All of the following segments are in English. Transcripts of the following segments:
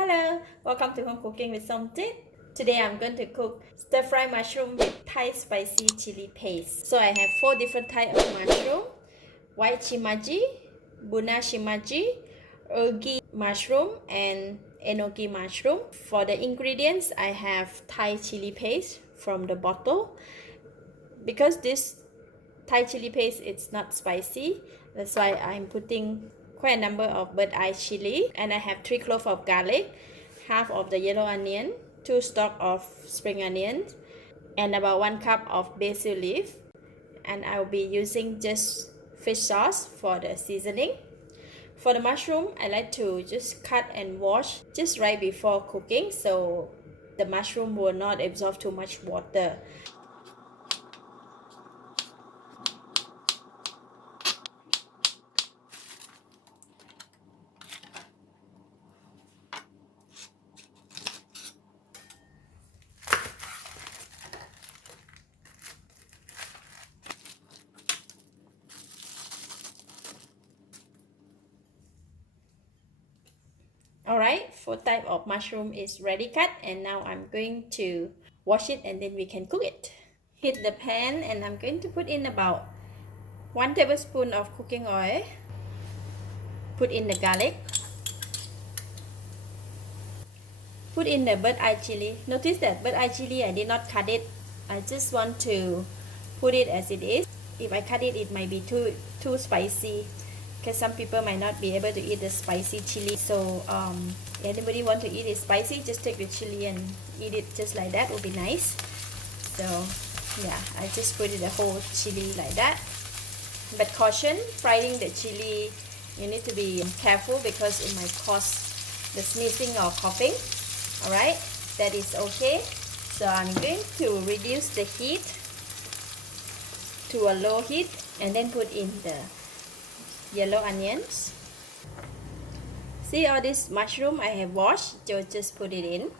Hello, welcome to Home Cooking with Something. Today I'm going to cook stir-fry mushroom with Thai spicy chili paste. So I have 4 different types of mushroom: white shimeji, buna shimeji, Eryngii mushroom, and Enoki mushroom. For the ingredients, I have Thai chili paste from the bottle. Because this Thai chili paste it's not spicy, that's why I'm putting quite a number of bird eye chili, and I have 3 cloves of garlic, half of the yellow onion, 2 stalks of spring onions, and about 1 cup of basil leaf. And I'll be using just fish sauce for the seasoning. For the mushroom, I like to just cut and wash just right before cooking, so the mushroom will not absorb too much water. Alright, 4 type of mushroom is ready cut, and now I'm going to wash it and then we can cook it. Heat the pan and I'm going to put in about 1 tablespoon of cooking oil. Put in the garlic. Put in the bird eye chili. Notice that bird eye chili I did not cut it. I just want to put it as it is. If I cut it, it might be too spicy, because some people might not be able to eat the spicy chili. So anybody want to eat it spicy, just take the chili and eat it just like that, would be nice. So yeah, I just put it the whole chili like that. But caution, frying the chili, you need to be careful because it might cause the sneezing or coughing. Alright, that is okay. So I'm going to reduce the heat to a low heat and then put in the yellow onions. See all this mushroom I have washed, so just put it in.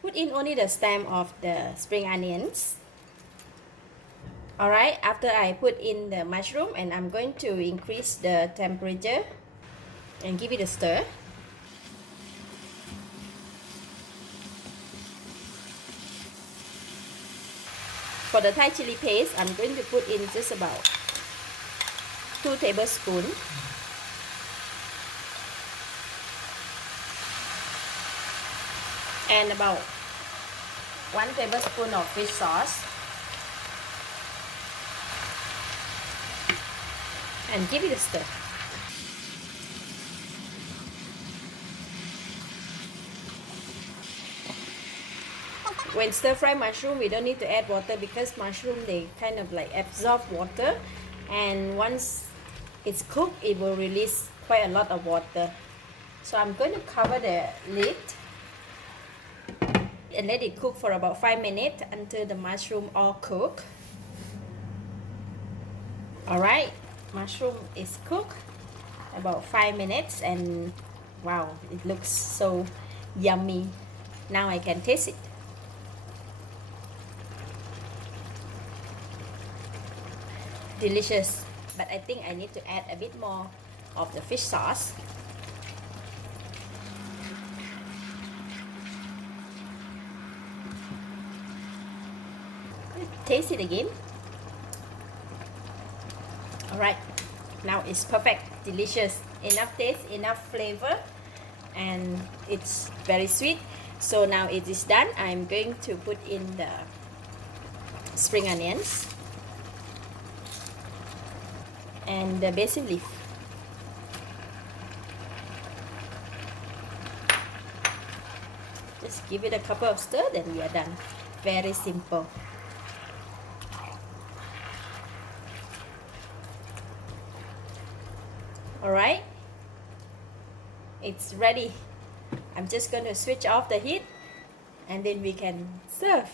Put in only the stem of the spring onions. Alright, after I put in the mushroom, and I'm going to increase the temperature and give it a stir. For the Thai chili paste, I'm going to put in just about 2 tablespoons. And about 1 tablespoon of fish sauce. And give it a stir. When stir fry mushroom, we don't need to add water because mushroom they kind of like absorb water, and once it's cooked it will release quite a lot of water. So I'm going to cover the lid and let it cook for about 5 minutes until the mushroom all cook. Alright, mushroom is cooked about 5 minutes and wow, it looks so yummy. Now I can taste it. Delicious, but I think I need to add a bit more of the fish sauce. Taste it again. Alright, now it's perfect, delicious, enough taste, enough flavor, and it's very sweet. So now it is done. I'm going to put in the spring onions and the basil leaf. Just give it a couple of stir, then we are done. Very simple. Alright, it's ready. I'm just going to switch off the heat and then we can serve.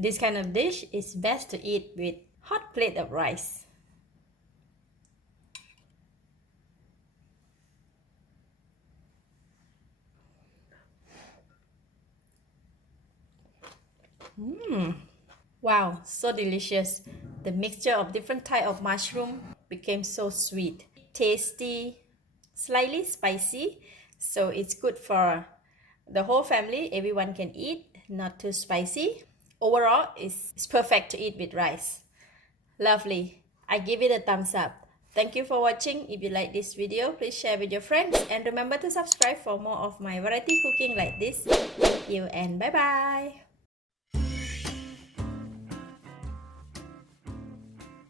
This kind of dish is best to eat with hot plate of rice. Wow, so delicious. The mixture of different type of mushroom became so sweet, tasty, slightly spicy. So it's good for the whole family. Everyone can eat, not too spicy. Overall, it's perfect to eat with rice. Lovely. I give it a thumbs up. Thank you for watching. If you like this video, please share with your friends. And remember to subscribe for more of my variety cooking like this. Thank you and bye-bye.